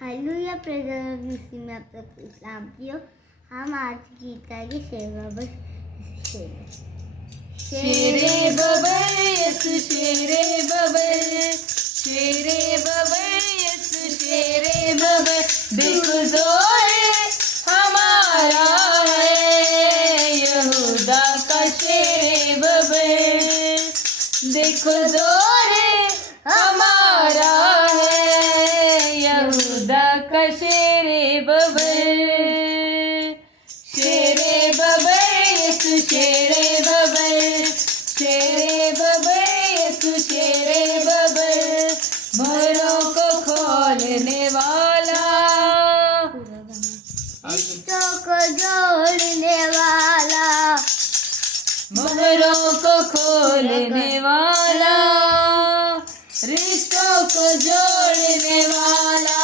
Hallelujah praise में आप सबको इस्लाम की हो। हम आज गीत गाएंगे शेरे बबर यस शेरे बबर यस शेरे बबर देखो जोर हमारा है यहूदा का शेरे बबर देखो जोर हमारा है यहूदा का शेरे बबर यस शेरे बबर यस शेरे बबर भरों को खोलने वाला रिश्तों को जोड़ने वाला भरों को खोलने वाला रिश्तों को जोड़ने वाला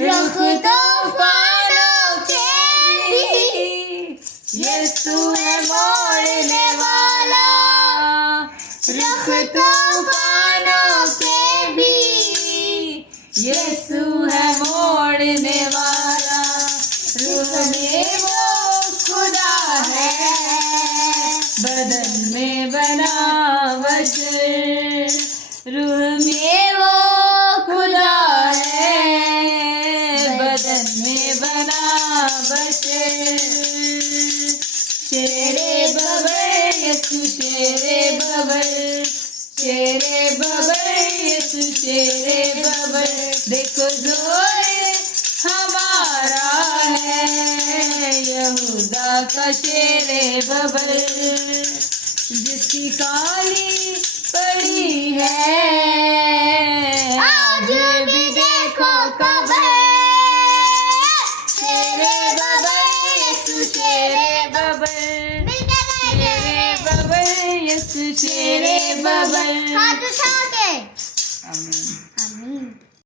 रख तूफानों के भी यीशु है मोड़ने वाला रख तूफानों के भी यीशु है मोड़ने वाला रूह में वो खुदा है बदन में बना बशर रूह में वो खुदा है बदन में बना बशर शेरे बबर यीशु शेरे बबर यीशु शेरे बबर देखो जोर हमारा है यहूदा का शेरे बबर जिसकी काली पड़ी है आज भी देखो कबर शेरे बबर यीशु शेरे बबर यीशु शेरे बबर हाथ उठा के आमीन।